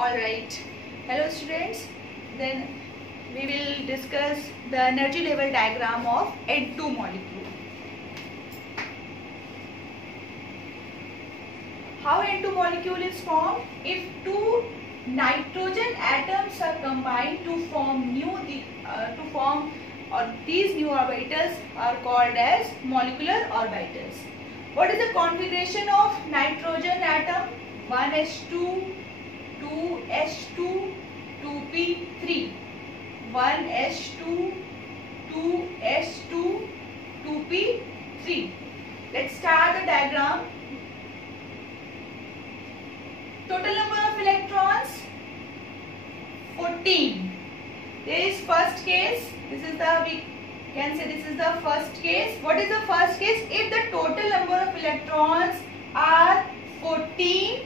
Alright, hello students. Then we will discuss the energy level diagram of N2 molecule. How N2 molecule is formed? If two nitrogen atoms are combined to form these new orbitals are called as molecular orbitals. What is the configuration of nitrogen atom? 1s2, 2s2, 2p3. 1s2, 2s2, 2p3. Let's start the diagram. Total number of electrons 14. There is first case. This is the first case. What is the first case? If the total number of electrons are 14,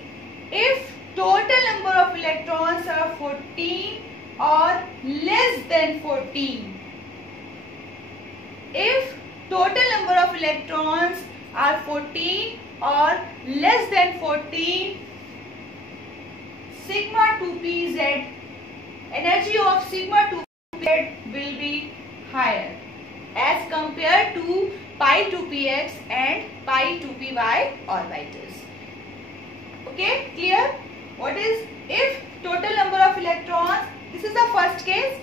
if total number of electrons are 14 or less than 14, if total number of electrons are 14 or less than 14, sigma 2pz, energy of sigma 2pz will be higher as compared to pi 2px and pi 2py orbitals. Okay, clear? What is if total number of electrons? This is the first case.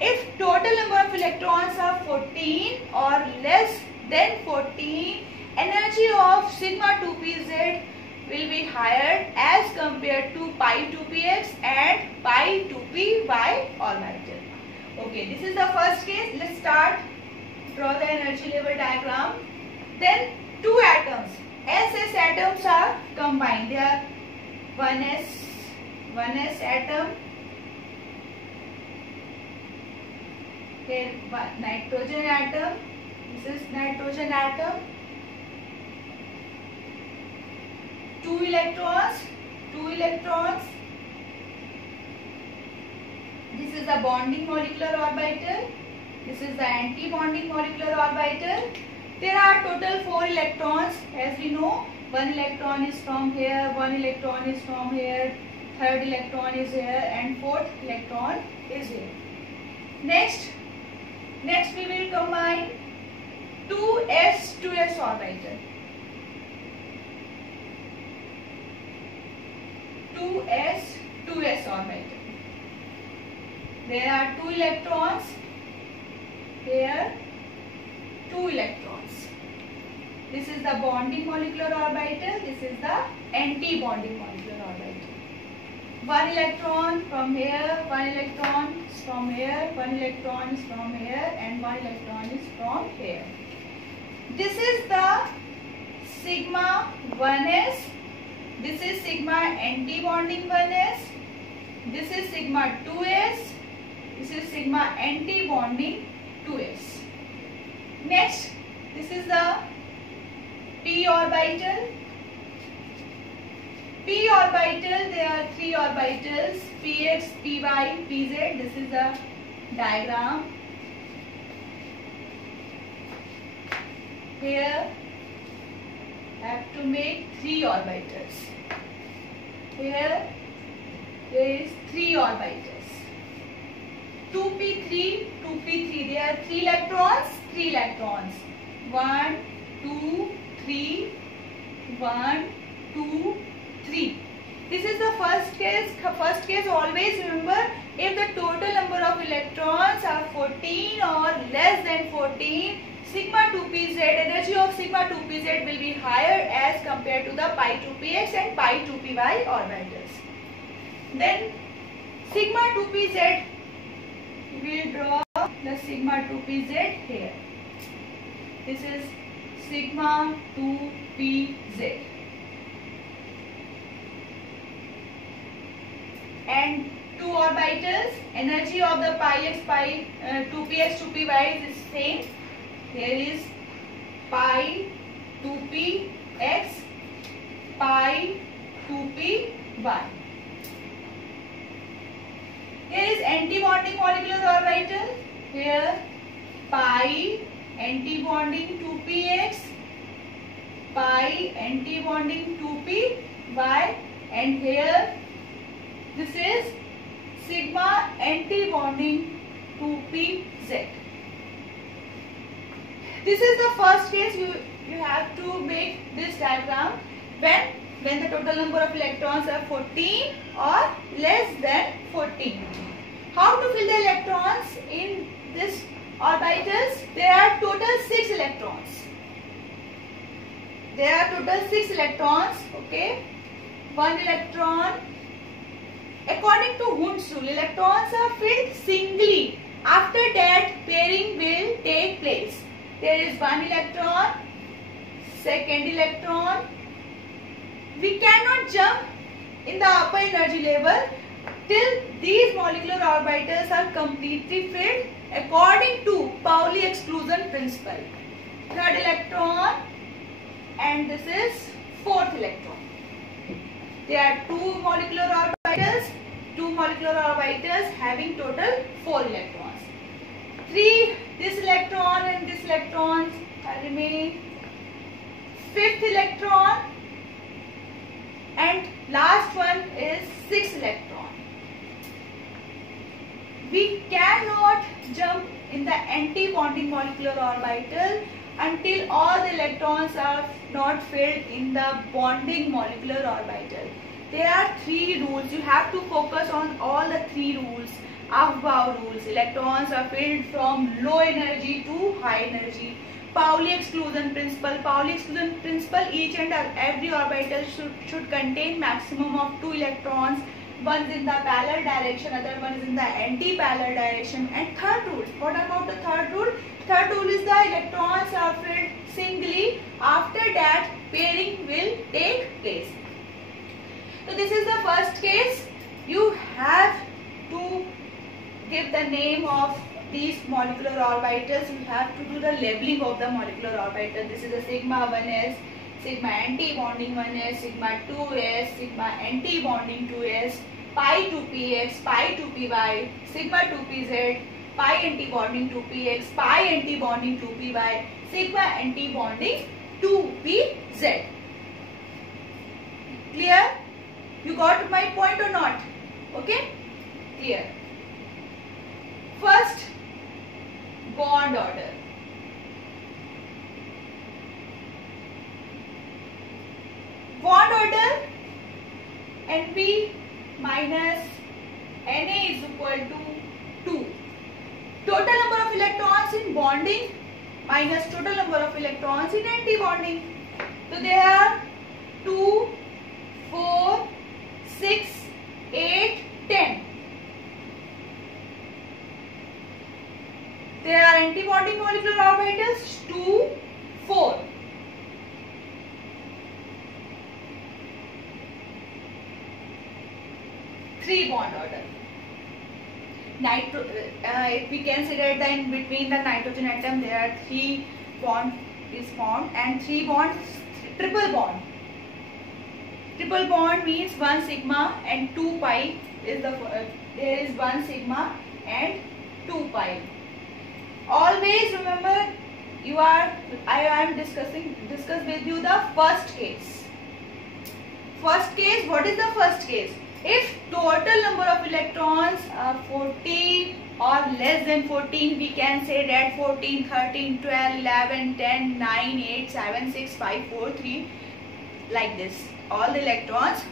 If total number of electrons are 14 or less than 14, energy of sigma 2pz will be higher as compared to pi 2px and pi 2py orbital. Okay, this is the first case. Let's start. Draw the energy level diagram. Then two atoms, SS atoms are combined. They are 1s atom. Here nitrogen atom. This is nitrogen atom. 2 electrons. This is the bonding molecular orbital. This is the anti-bonding molecular orbital. There are total 4 electrons. As we know, 1 electron is from here, 1 electron is from here, 3rd electron is here, and 4th electron is here. Next we will combine 2s orbital. 2s orbital. There are 2 electrons. Here 2 electrons. This is the bonding molecular orbital. This is the anti-bonding molecular orbital. 1 electron from here, 1 electron is from here, 1 electron is from here, and 1 electron is from here. This is the sigma 1s. This is sigma anti-bonding 1s. This is sigma 2s. This is sigma anti-bonding 2s. Next, this is the p orbital. P orbital, there are 3 orbitals, px, py, pz. This is the diagram. Here I have to make 3 orbitals. Here there is 3 orbitals. 2p3, 2p3. There are 3 electrons, 3 electrons. 1, 2, 3. 1, 2, 3. This is the first case. First case, always remember, if the total number of electrons are 14 or less than 14, sigma 2pz, energy of sigma 2pz will be higher as compared to the pi 2px and pi 2py orbitals. Then sigma 2pz, we will draw the sigma 2pz here. This is sigma 2pz. And 2 orbitals, energy of the pi x, pi 2px, 2py is same. Here is pi 2px, pi 2py. Here is anti-bonding molecular orbital. Here pi anti-bonding 2px, pi anti-bonding 2py, and here this is anti-bonding 2pz. This is the first case. You have to make this diagram when the total number of electrons are 14 or less than 14. How to fill the electrons in this orbitals? There are total 6 electrons. There are total 6 electrons. Okay, 1 electron. According to Hund's rule, electrons are filled singly. After that, pairing will take place. There is 1 electron, second electron. We cannot jump in the upper energy level till these molecular orbitals are completely filled according to Pauli exclusion principle. Third electron, and this is fourth electron. There are two molecular orbitals having total 4 electrons. 3, this electron and this electron remain. Fifth electron, and last one is 6th electron. We cannot jump in the anti-bonding molecular orbital until all the electrons are not filled in the bonding molecular orbital. There are 3 rules. You have to focus on all the 3 rules. Aufbau rules. Electrons are filled from low energy to high energy. Pauli exclusion principle. Pauli exclusion principle, each and every orbital should contain maximum of 2 electrons. One is in the parallel direction, other one is in the anti-parallel direction. And third rule. What about the third rule? Third rule is the electrons are filled singly. After that, pairing will take place. So this is the first case. You have to give the name of these molecular orbitals. You have to do the labeling of the molecular orbital. This is a sigma 1s, sigma anti-bonding 1s, sigma 2s, sigma anti-bonding 2s, pi 2px, pi 2py, sigma 2pz, pi anti-bonding 2px, pi anti-bonding 2py, sigma anti-bonding 2pz. Clear? You got my point or not? Okay? Clear. First, bond order. Bond order, Np minus Na is equal to 2. Total number of electrons in bonding minus total number of electrons in anti-bonding. So there are 2, 4, 6, 8, 10. There are anti-bonding molecular orbitals 2, 4. Three bond order. If we consider that in between the nitrogen atom there are 3 bonds is formed and 3 bonds, triple bond. Triple bond means 1 sigma and 2 pi is the there is 1 sigma and 2 pi. Always remember, I am discuss with you the first case. First case, what is the first case? If total number of electrons are 14 or less than 14, we can say that 14, 13, 12, 11, 10, 9, 8, 7, 6, 5, 4, 3, like this. All the electrons,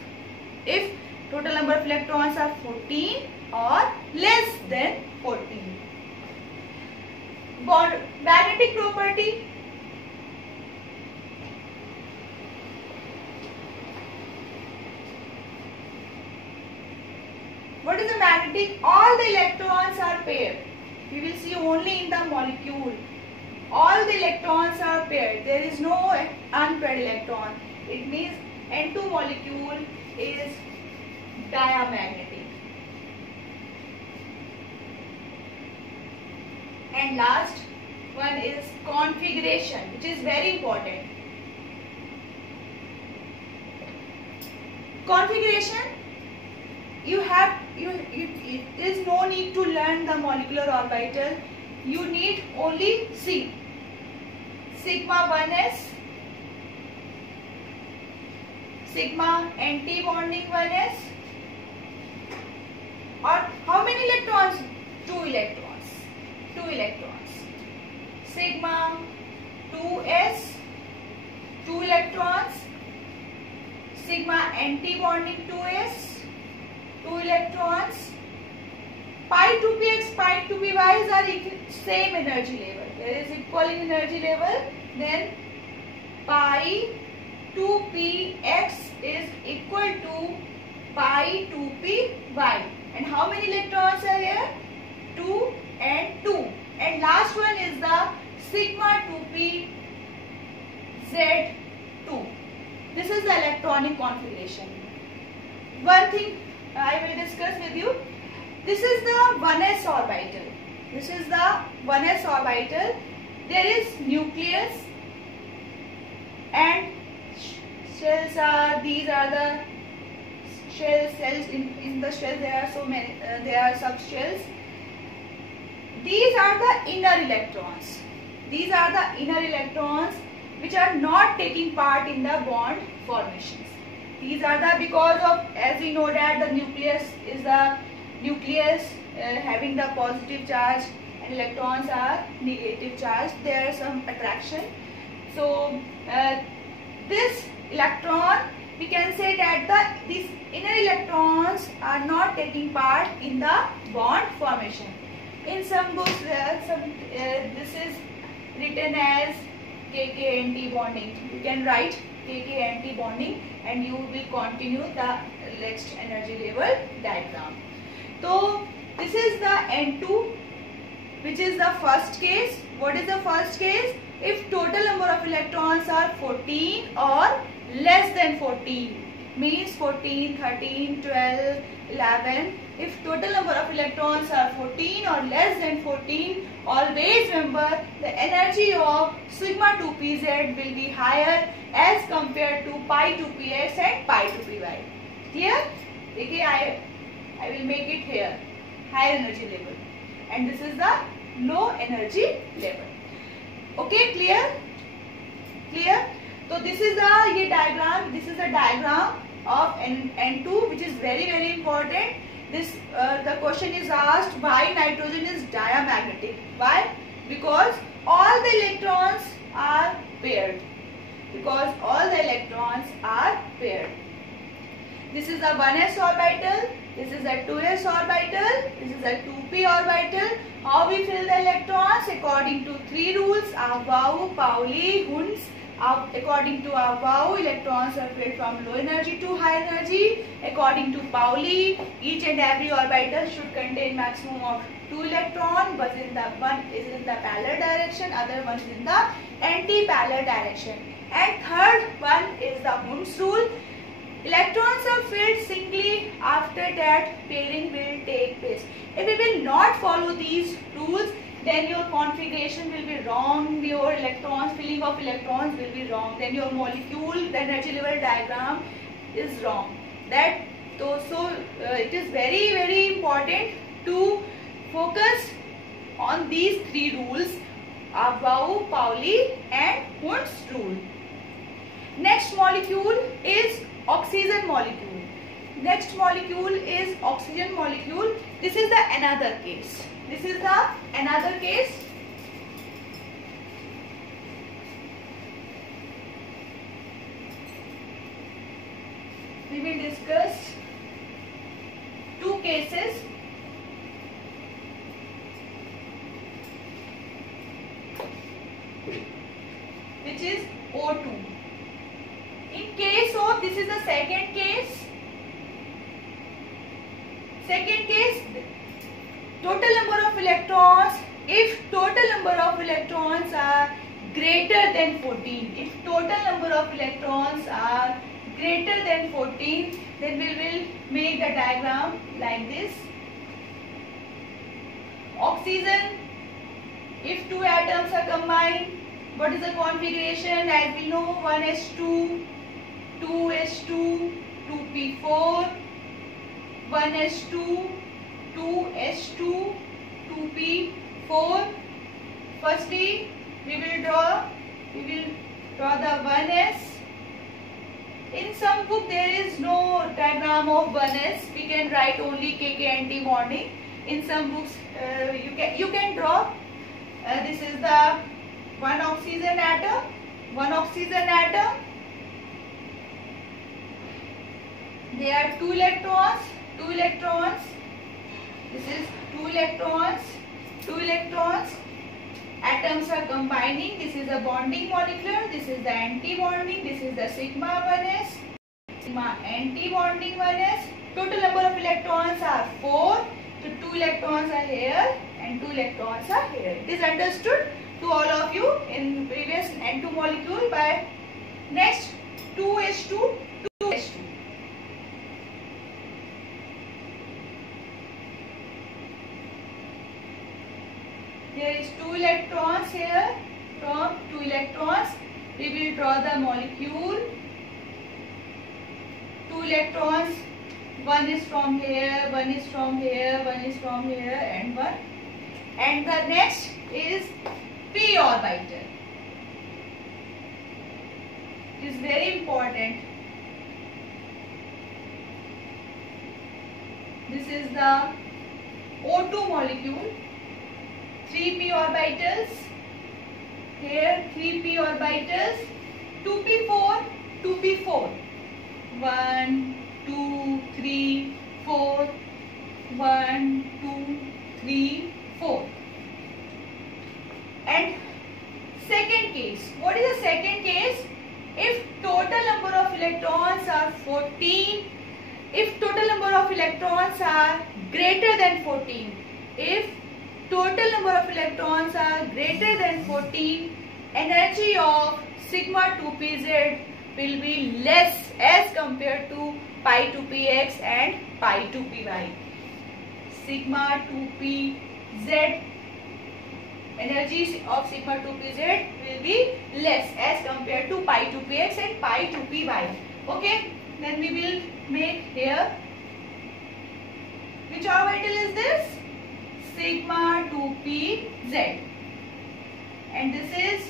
if total number of electrons are 14 or less than 14. Bond magnetic property. What is the magnetic? All the electrons are paired. We will see only in the molecule. All the electrons are paired. There is no unpaired electron. It means N2 molecule is diamagnetic. And last one is configuration, which is very important. Configuration, it is no need to learn the molecular orbital. You need only see sigma 1s, sigma anti-bonding 1s, or how many electrons electrons. Sigma 2s, 2 electrons. Sigma anti-bonding 2s, 2 electrons. Pi 2px, pi 2py are same energy level. There is equal in energy level. Then pi 2px is equal to pi 2py. And how many electrons are here? 2 and 2. And last one is the sigma 2p Z2. This is the electronic configuration. One thing I will discuss with you. This is the 1s orbital. This is the 1s orbital. There is nucleus and shells are, these are the cells. In the shell there are so many, there are subshells. These are the inner electrons. These are the inner electrons which are not taking part in the bond formations. These are the, because of, as we know that the nucleus is the having the positive charge and electrons are negative charge. There is some attraction. So this electron, we can say that these inner electrons are not taking part in the bond formation. In some books there this is written as KK anti-bonding. You can write KK anti-bonding and you will continue the next energy level diagram. So this is the N2, which is the first case. What is the first case? If total number of electrons are 14 or less than 14, means 14, 13, 12, 11. If total number of electrons are 14 or less than 14, always remember the energy of sigma 2pz will be higher as compared to pi 2px and pi 2py. Clear? Okay, I will make it here, higher energy level, and this is the low energy level. Okay, clear? So this is the diagram. This is the diagram of N2, which is very important. This the question is asked why nitrogen is diamagnetic. Why? Because all the electrons are paired. This is the 1s orbital. This is a 2s orbital. This is a 2p orbital. How we fill the electrons? According to 3 rules: Aufbau, Pauli, Hund's. According to Aufbau, electrons are filled from low energy to high energy. According to Pauli, each and every orbital should contain maximum of 2 electrons. One is in the parallel direction, other one is in the anti-parallel direction. And third one is the Hund's rule. Electrons are filled singly, after that pairing will take place. If we will not follow these rules, then your configuration will be wrong, your electrons, filling of electrons will be wrong, then your molecule, the energy level diagram is wrong. So it is very important to focus on these 3 rules: Aufbau, Pauli and Hund's rule. Next molecule is oxygen molecule. This is the another case. We will discuss 2 cases. Which is O2. In case of, this is the second case. Total number of electrons, if total number of electrons are greater than 14, if total number of electrons are greater than 14, then we will make the diagram like this. Oxygen, if 2 atoms are combined, what is the configuration? As we know, 1s2, 2s2, 2p4, 1s2, 2s2, 2p4. Firstly, we will draw the 1s. In some book there is no diagram of 1s. We can write only KK anti-bonding. in some books you can draw. This is the one oxygen atom. There are two electrons. This is two electrons. Atoms are combining. This is the bonding molecule. This is the anti-bonding. This is the sigma 1s. Sigma anti-bonding 1s. Total number of electrons are 4. So 2 electrons are here and 2 electrons are here. It is understood to all of you in previous N2 molecule. By next 2H2, 2H2. There is 2 electrons here. From 2 electrons, we will draw the molecule. 2 electrons. One is from here, one is from here, one is from here, and one. And the next is p orbital. It is very important. This is the O2 molecule. 3p orbitals. Here 3p orbitals. 2p4, 2p4. 1, 2, 3, 4. 1, 2, 3, 4. And second case. What is the second case? If total number of electrons are 14. If total number of electrons are greater than 14. If total number of electrons are greater than 14, energy of sigma 2pz will be less as compared to pi 2px and pi 2py. Sigma 2pz, energy of sigma 2pz will be less as compared to pi 2px and pi 2py. Okay, then we will make here. Which orbital is this? Sigma 2pz. And this is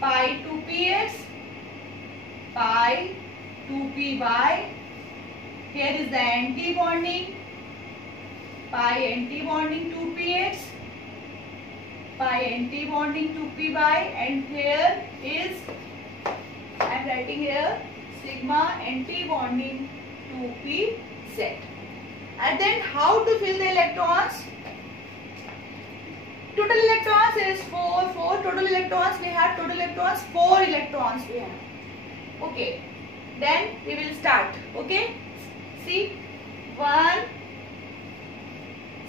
pi 2px, pi 2py. Here is the anti-bonding, pi anti-bonding 2px, pi anti-bonding 2py, and here is, I am writing here, sigma anti-bonding 2pz. And then how to fill the electrons? Total electrons is 4, 4. Total electrons, we have total electrons, 4 electrons we have. Okay. Then we will start. Okay. See. 1.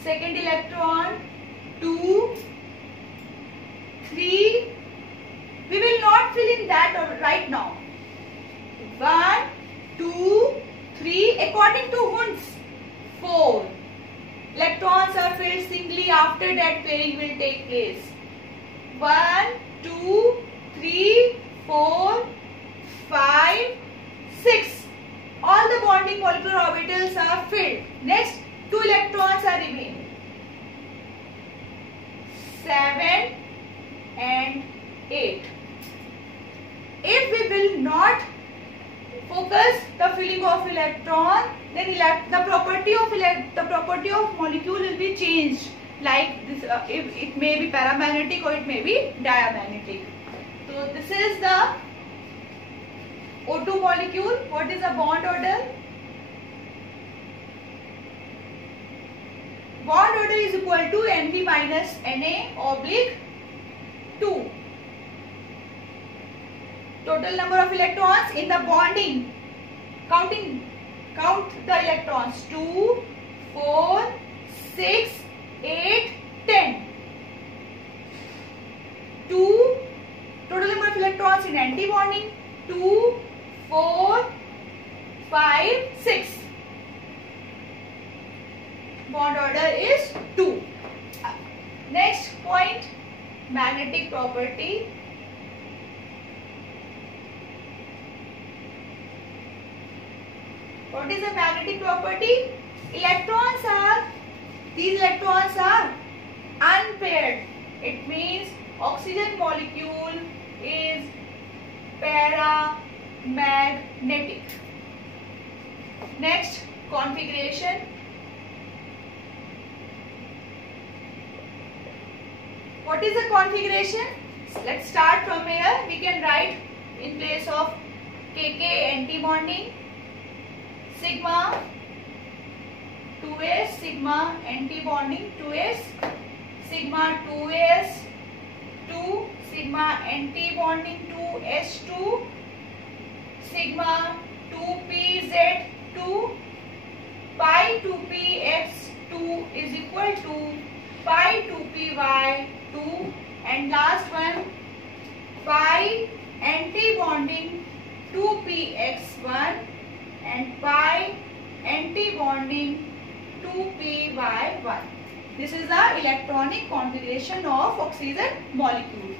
Second electron. 2. 3. We will not fill in that right now. 1, 2, 3. According to Hund's. 4. Electrons are filled singly, after that pairing will take place. 1, 2, 3, 4, 5, 6. All the bonding molecular orbitals are filled. Next, 2 electrons are remaining. 7 and 8. If we will not focus the filling of electron, then the property of molecule will be changed. Like this, it may be paramagnetic or it may be diamagnetic. So this is the O2 molecule. What is the bond order? Bond order is equal to Nb minus Na oblique 2. Total number of electrons in the bonding. Count the electrons. 2, 4, 6, 8, 10. 2. Total number of electrons in anti-bonding. 2, 4, 5, 6. Bond order is 2. Next point, magnetic property. What is the magnetic property? These electrons are unpaired. It means oxygen molecule is paramagnetic. Next, configuration. What is the configuration? Let's start from here. We can write in place of KK anti-bonding, sigma 2s, sigma anti-bonding 2s, sigma 2s 2, sigma anti-bonding 2s2, sigma 2pz2, pi 2px2 is equal to pi 2py2, and last one pi anti-bonding 2px1 and pi anti-bonding 2py1. This is the electronic configuration of oxygen molecule.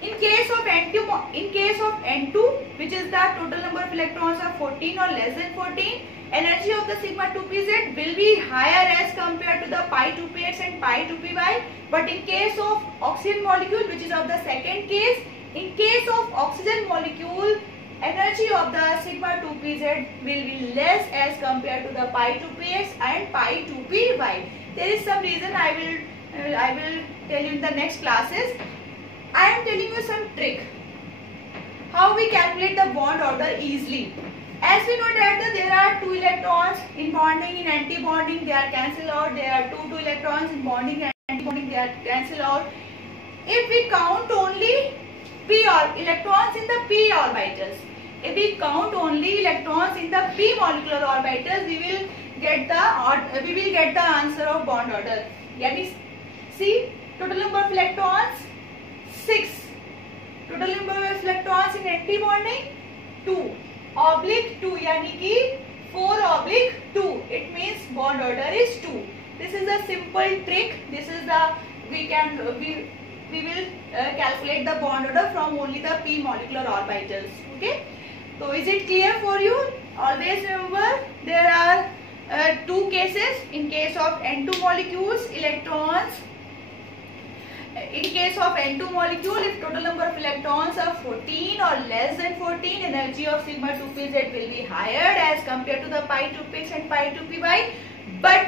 In case of N2, which is the total number of electrons are 14 or less than 14, energy of the sigma 2pz will be higher as compared to the pi 2px and pi 2py. But in case of oxygen molecule, which is of the second case, in case of oxygen molecule, energy of the sigma 2pz will be less as compared to the pi 2px and pi 2py. There is some reason I will tell you in the next classes. I am telling you some trick how we calculate the bond order easily. As we know that there are 2 electrons in bonding, in anti-bonding they are cancelled out. There are 2 electrons in bonding and anti-bonding, they are cancelled out. If we count only electrons in the p orbitals, if we count only electrons in the p molecular orbitals, we will get the answer of bond order. Yani, see, total number of electrons 6, total number of electrons in anti-bonding 2, oblique 2, yani ki 4/2. It means bond order is 2. This is a simple trick. This is the we will calculate the bond order from only the p molecular orbitals. Okay. So is it clear for you? Always remember there are 2 cases. In case of N2 molecules, electrons. In case of N2 molecule, if total number of electrons are 14 or less than 14, energy of sigma 2pz will be higher as compared to the pi 2px and pi 2py. But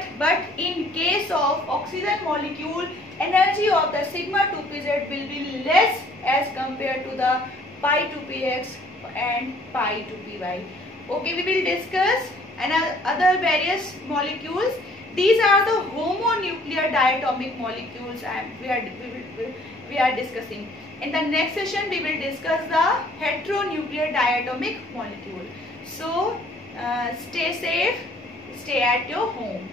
in case of oxygen molecule, energy of the sigma 2pz will be less as compared to the pi 2px and pi 2py. Okay, we will discuss other various molecules. These are the homonuclear diatomic molecules we are discussing. In the next session, we will discuss the heteronuclear diatomic molecule. So, stay safe, stay at your home.